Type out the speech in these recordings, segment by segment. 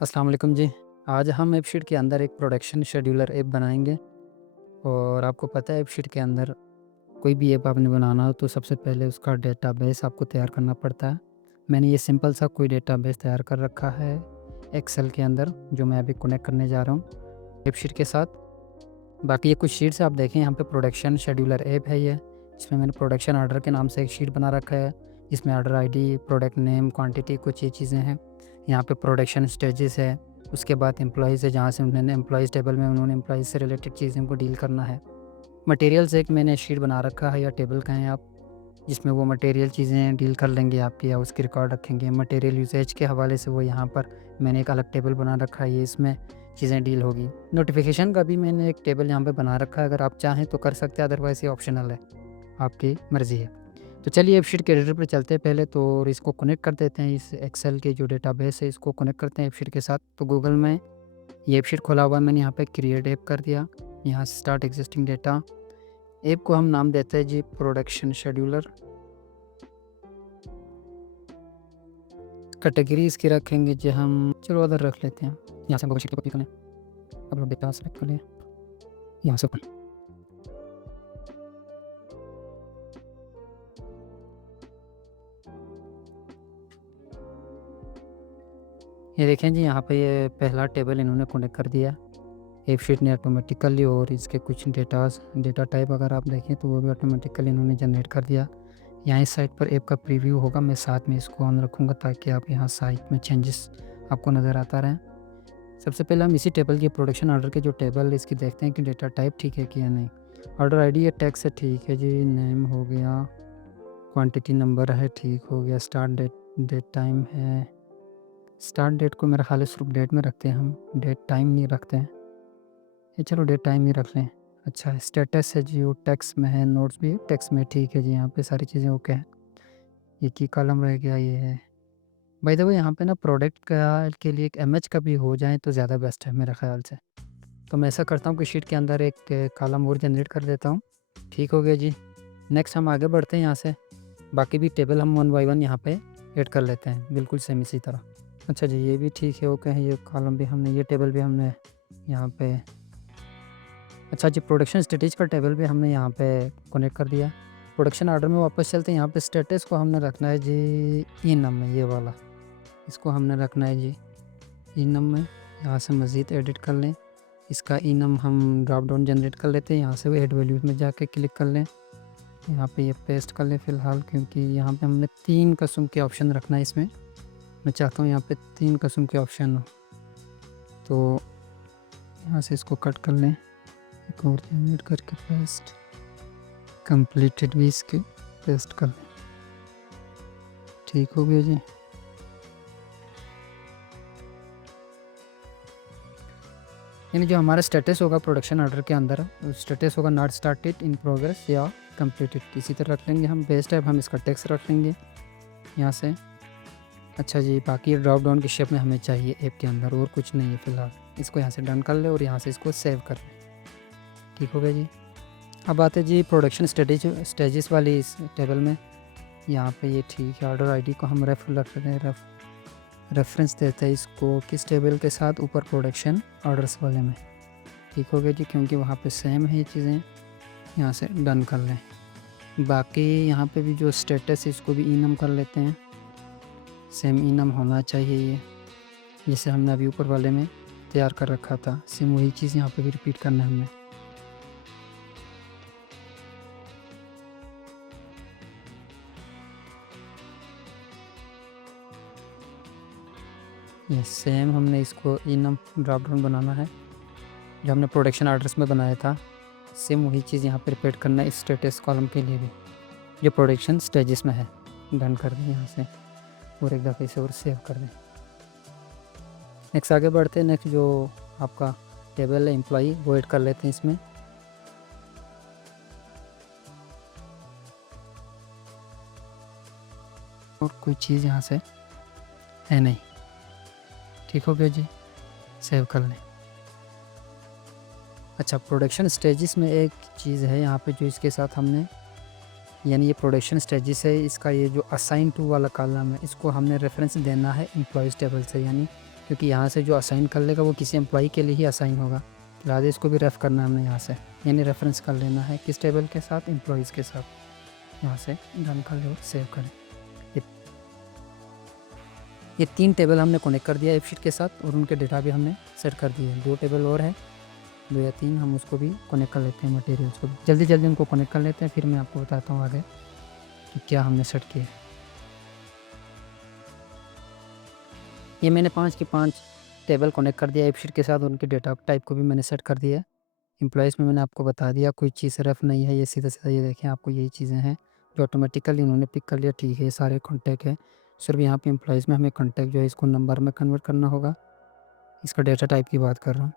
अस्सलाम वालेकुम जी। आज हम एपशीट के अंदर एक प्रोडक्शन शेड्यूलर ऐप बनाएँगे और आपको पता है एपशीट के अंदर कोई भी ऐप आपने बनाना हो तो सबसे पहले उसका डेटाबेस आपको तैयार करना पड़ता है। मैंने ये सिंपल सा कोई डेटाबेस तैयार कर रखा है एक्सेल के अंदर जो मैं अभी कनेक्ट करने जा रहा हूँ एपशीट के साथ। बाकी ये कुछ शीट्स आप देखें यहाँ पे प्रोडक्शन शेड्यूलर ऐप है ये, इसमें मैंने प्रोडक्शन ऑर्डर के नाम से एक शीट बना रखा है। इसमें order ID, product name, quantity कुछ ये चीज़ें हैं। यहाँ पे प्रोडक्शन स्टेजेस है, उसके बाद एम्प्लॉइज़ है जहाँ से उन्होंने एम्प्लॉइज़ टेबल में उन्होंने एम्प्लॉइज़ से रिलेटेड चीज़ों को डील करना है। मटेरियल्स एक मैंने शीट बना रखा है या टेबल कहें आप, जिसमें वो मटेरियल चीज़ें डील कर लेंगे आपकी या उसकी रिकॉर्ड रखेंगे। मटेरियल यूसेज के हवाले से वो यहाँ पर मैंने एक अलग टेबल बना रखा है, ये इसमें चीज़ें डील होगी। नोटिफ़िकेशन का भी मैंने एक टेबल यहाँ पे बना रखा है, अगर आप चाहें तो कर सकते हैं, अदरवाइज़ ये ऑप्शनल है, आपकी मर्ज़ी है। तो चलिए एपशीट के एडिटर पे चलते हैं पहले तो और इसको कनेक्ट कर देते हैं, इस एक्सेल के जो डेटाबेस है इसको कनेक्ट करते हैं एपशीट के साथ। तो गूगल में ये एपशीट खोला हुआ है, मैंने यहाँ पे क्रिएट ऐप कर दिया, यहाँ से स्टार्ट एग्जिस्टिंग डेटा। ऐप को हम नाम देते हैं जी प्रोडक्शन शेड्यूलर। कैटेगरी इसकी रखेंगे जी हम, चलो अदर रख लेते हैं। यहाँ से हम गूगल शीट को कॉपी कर लें, अपलोड डेटा सेलेक्ट कर लें, यहाँ से ओपन। ये देखें जी यहाँ पे ये पहला टेबल इन्होंने कनेक्ट कर दिया एपशीट ने ऑटोमेटिकली, और इसके कुछ डेटा टाइप अगर आप देखें तो वो भी ऑटोमेटिकली इन्होंने जनरेट कर दिया। यहाँ इस साइट पर ऐप का प्रीव्यू होगा, मैं साथ में इसको ऑन रखूँगा ताकि आप यहाँ साइट में चेंजेस आपको नज़र आता रहें। सबसे पहले हम इसी टेबल की प्रोडक्शन ऑर्डर के जो टेबल है इसकी देखते हैं कि डेटा टाइप ठीक है कि या नहीं। ऑर्डर आईडी या टैग से ठीक है जी, नेम हो गया, क्वांटिटी नंबर है ठीक हो गया, स्टार्ट डेट टाइम है। स्टार्ट डेट को मेरा ख्याल है सिर्फ डेट में रखते हैं हम, डेट टाइम नहीं रखते हैं। ये चलो डेट टाइम ही रख लें। अच्छा स्टेटस है जी, वो टेक्स्ट में है, नोट्स भी टेक्स्ट में ठीक है जी, यहाँ पे सारी चीज़ें ओके हैं। ये की कॉलम रह गया ये है। बाय द वे यहाँ पे ना प्रोडक्ट का के लिए एक एमएच का भी हो जाए तो ज़्यादा बेस्ट है मेरे ख्याल से। तो मैं ऐसा करता हूँ कि शीट के अंदर एक कॉलम और जनरेट कर देता हूँ। ठीक हो गया जी। नेक्स्ट हम आगे बढ़ते हैं यहाँ से। बाकी भी टेबल हम वन बाय वन यहाँ पे ऐड कर लेते हैं, बिल्कुल सेम इसी तरह। अच्छा जी ये भी ठीक है, ओके है, ये कॉलम भी हमने, ये टेबल भी हमने यहाँ पे। अच्छा जी प्रोडक्शन स्टेटस का टेबल भी हमने यहाँ पे कनेक्ट कर दिया। प्रोडक्शन ऑर्डर में वापस चलते हैं, यहाँ पे स्टेटस को हमने रखना है जी इनम में, ये वाला इसको हमने रखना है जी इनम में। यहाँ से मज़ीद एडिट कर लें, इसका इनम हम ड्रॉप डाउन जनरेट कर लेते हैं, यहाँ से ऐड वैल्यूज़ में जाके क्लिक कर लें, यहाँ पे ये पेस्ट कर लें फ़िलहाल, क्योंकि यहाँ पे हमने 3 किस्म के ऑप्शन रखना है इसमें। मैं चाहता हूँ यहाँ पे 3 किस्म के ऑप्शन हो, तो यहाँ से इसको कट कर लें, एक और जनरेट करके पेस्ट, कंप्लीटेड भी इसके पेस्ट कर लें। ठीक हो गया जी। यानी जो हमारा स्टेटस होगा प्रोडक्शन ऑर्डर के अंदर, स्टेटस होगा नॉट स्टार्टेड, इन प्रोग्रेस या कंप्लीटेड, इसी तरह रख लेंगे हम। बेस्ट टाइप हम इसका टेक्स्ट रख लेंगे यहाँ से। अच्छा जी बाकी ड्रॉप डाउन की शेप में हमें चाहिए ऐप के अंदर, और कुछ नहीं है फ़िलहाल। इसको यहाँ से डन कर ले और यहाँ से इसको सेव कर लें। ठीक हो गया जी। अब आते जी प्रोडक्शन स्टेजेस वाली इस टेबल में। यहाँ पे ये ठीक है, ऑर्डर आईडी को हम रेफरेंस देते हैं इसको किस टेबल के साथ, ऊपर प्रोडक्शन ऑर्डर्स वाले में। ठीक हो गया जी, क्योंकि वहाँ पे सेम है ये चीज़ें। यहाँ से डन कर लें। बाकी यहाँ पे भी जो स्टेटस है इसको भी इनम कर लेते हैं, सेम इनम होना चाहिए ये, जैसे हमने अभी ऊपर वाले में तैयार कर रखा था, सेम वही चीज़ यहाँ पे भी रिपीट करना है हमने। ये सेम हमने इसको इनम ड्रॉप डाउन बनाना है जो हमने प्रोडक्शन ऑर्डर्स में बनाया था, सेम वही चीज़ यहाँ पे रिपीट करना है इस स्टेटस कॉलम के लिए भी जो प्रोडक्शन स्टेजेस में है। डन कर दें यहाँ से और एक दफ़े इसे और सेव कर दें। नेक्स्ट आगे बढ़ते हैं। नेक्स्ट जो आपका टेबल है एम्प्लॉई, वो ऐड कर लेते हैं इसमें। और कोई चीज़ यहाँ से है नहीं। ठीक हो गया जी, सेव कर लें। अच्छा प्रोडक्शन स्टेजेस में एक चीज़ है यहाँ पे जो इसके साथ हमने, यानी ये प्रोडक्शन स्टेजेस है, इसका ये जो असाइन टू वाला कॉलम है इसको हमने रेफरेंस देना है एम्प्लॉइज़ टेबल से, यानी क्योंकि यहाँ से जो असाइन कर लेगा वो किसी एम्प्लॉई के लिए ही असाइन होगा। लिहाजा इसको भी रेफ़ करना है हमने यहाँ से, यानी रेफरेंस कर लेना है किस टेबल के साथ, एम्प्लॉइज़ के साथ। यहाँ से डन कर लो, सेव करें। ये 3 टेबल हमने कनेक्ट कर दिया एफशीट के साथ और उनके डेटा भी हमने सेट कर दिए। 2 टेबल और है, 2 या 3, हम उसको भी कनेक्ट कर लेते हैं, मटेरियल्स को भी जल्दी उनको कनेक्ट कर लेते हैं, फिर मैं आपको बताता हूँ आगे कि क्या हमने सेट किया। ये मैंने 5 के 5 टेबल कनेक्ट कर दिया एफशीट के साथ, उनके डेटा टाइप को भी मैंने सेट कर दिया है। एम्प्लॉइज़ में मैंने आपको बता दिया, कोई चीज़ रफ नहीं है, ये सीधा ये देखें, आपको यही चीज़ें हैं जो ऑटोमेटिकली उन्होंने पिक कर लिया। ठीक है, ये सारे कॉन्टैक्ट है। सिर्फ यहाँ पे एम्प्लॉइज़ में हमें कॉन्टैक्ट जो है इसको नंबर में कन्वर्ट करना होगा। इसका डेटा टाइप की बात कर रहा हूँ,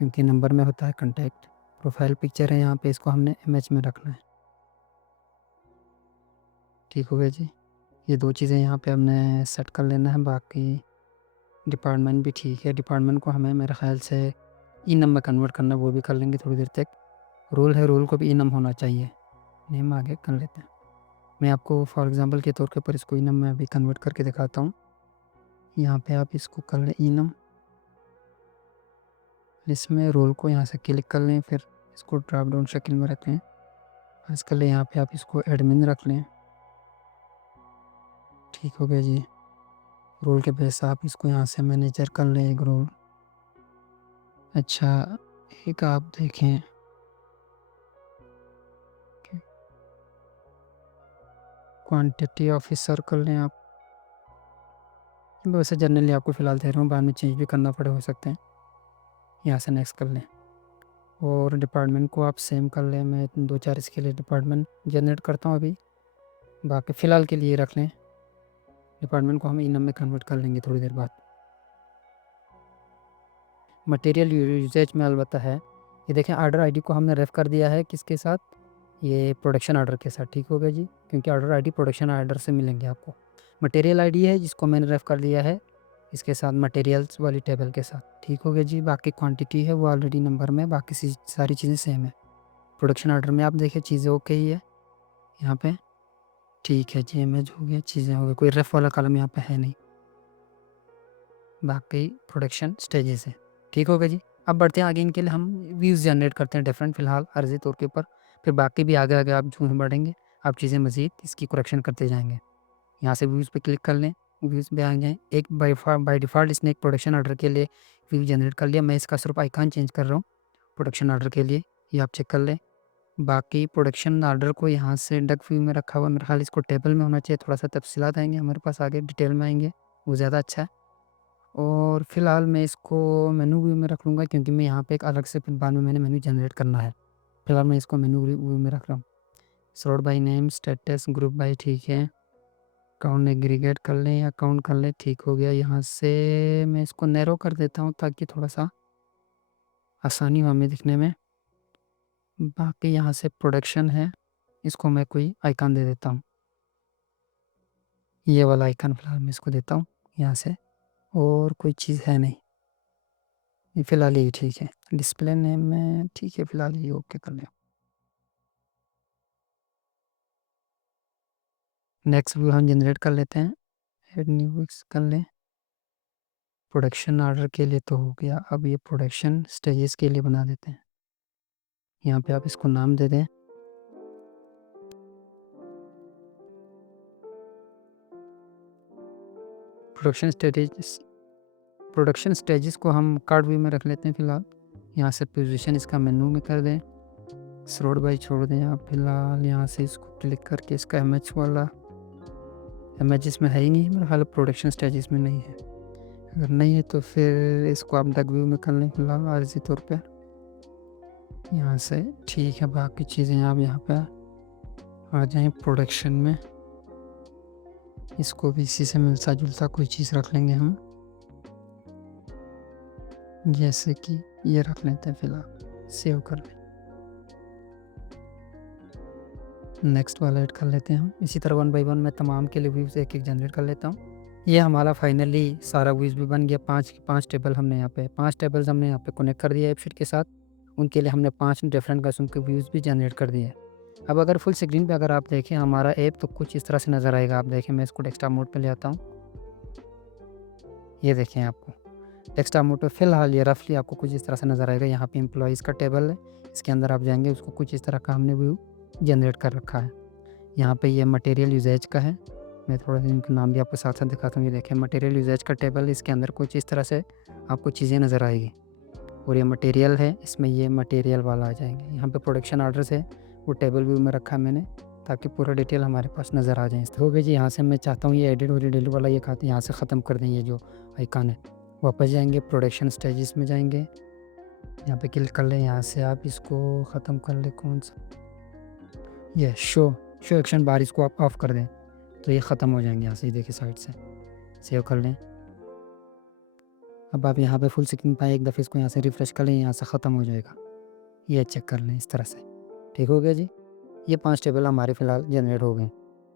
क्योंकि नंबर में होता है कॉन्टैक्ट। प्रोफाइल पिक्चर है यहाँ पे, इसको हमने इमेज में रखना है। ठीक हो गया जी। ये 2 चीज़ें यहाँ पे हमने सेट कर लेना है। बाकी डिपार्टमेंट भी ठीक है, डिपार्टमेंट को हमें मेरे ख़्याल से इनम में कन्वर्ट करना है, वो भी कर लेंगे थोड़ी देर तक। रोल है, रोल को भी इनम होना चाहिए। नेम आगे कर लेते हैं। मैं आपको फॉर एग्ज़ाम्पल के तौर के ऊपर इसको इनम में अभी कन्वर्ट करके दिखाता हूँ। यहाँ पे आप इसको कर लें इनम, इसमें रोल को यहाँ से क्लिक कर लें, फिर इसको ड्रॉप डाउन शक्ल में रख लें। फर्स्ट कर लें, यहाँ पे आप इसको एडमिन रख लें। ठीक हो गया जी। रोल के बेस आप इसको यहाँ से मैनेजर कर लें एक रोल। अच्छा, एक आप देखें क्वांटिटी ऑफिसर कर लें आप। वैसे जनरली आपको फ़िलहाल दे रहा हूँ, बाद में चेंज भी करना पड़े हो सकते हैं। यहाँ से नेक्स्ट कर लें और डिपार्टमेंट को आप सेम कर लें। मैं 2-4 इसके लिए डिपार्टमेंट जनरेट करता हूँ अभी, बाकी फ़िलहाल के लिए रख लें। डिपार्टमेंट को हम इनम में कन्वर्ट कर लेंगे थोड़ी देर बाद। मटेरियल यूजेज में अलबत्ता है, ये देखें ऑर्डर आईडी को हमने रेफ़ कर दिया है किसके साथ, ये प्रोडक्शन ऑर्डर के साथ। ठीक हो गया जी, क्योंकि ऑर्डर आईडी प्रोडक्शन ऑर्डर से मिलेंगे आपको। मटेरियल आईडी है जिसको मैंने रेफ़ कर दिया है इसके साथ, मटेरियल्स वाली टेबल के साथ। ठीक हो गया जी। बाकी क्वांटिटी है वो ऑलरेडी नंबर में, बाकी सारी चीज़ें सेम है। प्रोडक्शन ऑर्डर में आप देखिए चीज़ें ओके ही है यहाँ पे। ठीक है जी, इमेज हो गया, चीज़ें हो गई, कोई रेफ वाला कॉलम यहाँ पे है नहीं। बाकी प्रोडक्शन स्टेजेस है। ठीक हो गया जी। अब बढ़ते हैं आगे, इनके लिए हम व्यूज़ जनरेट करते हैं डिफरेंट फ़िलहाल अर्जी तौर के ऊपर, फिर बाकी भी आगे आप जो बढ़ेंगे आप चीज़ें मज़ीद इसकी करेक्शन करते जाएंगे। यहाँ से व्यूज़ पे क्लिक कर लें, व्यूज़ पे आ जाएँ। एक बाय डिफ़ॉल्ट इसने एक प्रोडक्शन ऑर्डर के लिए व्यू जनरेट कर लिया। मैं इसका सिर्फ आइकन चेंज कर रहा हूँ प्रोडक्शन ऑर्डर के लिए, ये आप चेक कर लें। बाकी प्रोडक्शन ऑर्डर को यहाँ से डक व्यू में रखा हुआ, मेरे ख्याल इसको टेबल में होना चाहिए। थोड़ा सा तफसीलात आएंगे हमारे पास, आगे डिटेल में आएंगे, वो ज़्यादा अच्छा है। और फ़िलहाल मैं इसको मेनू व्यू में रख लूँगा, क्योंकि मैं यहाँ पे एक अलग से फिर बाद में मैंने मेनू जनरेट करना है। फ़िलहाल मैं इसको मेनू व्यू में रख रहा हूँ। Sort by name, status, group by, ठीक है। काउंट एग्रीगेट कर लें या काउंट कर लें, ठीक हो गया। यहाँ से मैं इसको नैरो कर देता हूँ ताकि थोड़ा सा आसानी हो हमें दिखने में। बाकी यहाँ से प्रोडक्शन है, इसको मैं कोई आइकन दे देता हूँ, ये वाला आइकन फ़िलहाल मैं इसको देता हूँ यहाँ से। और कोई चीज़ है नहीं, ये फ़िलहाल यही ठीक है। डिस्प्ले नेम में ठीक है, फ़िलहाल ये ओके कर लें। नेक्स्ट व्यू हम जनरेट कर लेते हैं, ऐड न्यू व्यूज़ कर लें। प्रोडक्शन ऑर्डर के लिए तो हो गया, अब ये प्रोडक्शन स्टेजेस के लिए बना देते हैं। यहाँ पे आप इसको नाम दे दें, प्रोडक्शन स्टेजेस को हम कार्ड व्यू में रख लेते हैं फ़िलहाल। यहाँ से पोजीशन इसका मेनू में कर दें, सॉर्ट बाय छोड़ दें आप फ़िलहाल। यहाँ से इसको क्लिक करके इसका इमेज वाला, इमेज इसमें है ही नहीं मेरा ख्याल, प्रोडक्शन स्टेजेस में नहीं है। अगर नहीं है तो फिर इसको आप डक व्यू में कर लें फ़िलहाल आर्जी तौर पे यहाँ से। ठीक है, बाकी चीज़ें आप यहाँ पे आ जाएँ प्रोडक्शन में, इसको भी इसी से मिलता जुलता कोई चीज़ रख लेंगे हम, जैसे कि ये रख लेते हैं फ़िलहाल, सेव कर लें। नेक्स्ट वाला ऐड कर लेते हैं हम। इसी तरह 1 बाय 1 मैं तमाम के लिए व्यूज़ एक-एक जनरेट कर लेता हूँ। ये हमारा फाइनली सारा व्यूज़ भी बन गया। 5 के 5 टेबल हमने यहाँ पे 5 टेबल्स हमने यहाँ पे कनेक्ट कर दिया एपशीट के साथ। उनके लिए हमने 5 डिफरेंट किस्म के व्यूज़ भी जनरेट कर दिए। अब अगर फुल स्क्रीन पे अगर आप देखें हमारा ऐप तो कुछ इस तरह से नज़र आएगा। आप देखें, मैं इसको डेस्कटॉप मोड पे ले आता हूँ। ये देखें आपको टेक्स्ट अमाउंट फ़िलहाल ये रफली आपको कुछ इस तरह से नज़र आएगा। यहाँ पे एम्प्लॉइज़ का टेबल है, इसके अंदर आप जाएँगे उसको कुछ इस तरह का हमने व्यू जनरेट कर रखा है। यहाँ पे ये मटेरियल यूसेज का है, मैं थोड़ा-सा इनका नाम भी आपको साथ-साथ दिखाता हूँ। ये देखें मटेरियल यूसेज का टेबल, इसके अंदर कुछ इस तरह से आपको चीज़ें नज़र आएगी और ये मटेरियल है, इसमें ये मटेरियल वाला आ जाएँगे। यहाँ पे प्रोडक्शन ऑर्डर्स है, वो टेबल व्यू में रखा है मैंने ताकि पूरा डिटेल हमारे पास नज़र आ जाए। हो गया जी, यहाँ से मैं चाहता हूँ ये एडिट और डिलीट वाला ये खाते यहाँ से ख़त्म कर दें, ये जो आइकन है। वापस जाएँगे प्रोडक्शन स्टेजेस में जाएँगे, यहाँ पे क्लिक कर लें, यहाँ से आप इसको ख़त्म कर लें। कौन-सा ये शो एक्शन बार, इसको आप ऑफ कर दें तो ये ख़त्म हो जाएँगे यहाँ से। ये देखिए साइड से सेव कर लें। अब आप यहाँ पे फुल स्क्रीन पाएँ, एक दफ़े इसको यहाँ से रिफ्रेश कर लें, यहाँ से ख़त्म हो जाएगा। ये चेक कर लें इस तरह से। ठीक हो गया जी। ये 5 टेबल हमारे फ़िलहाल जनरेट हो गए।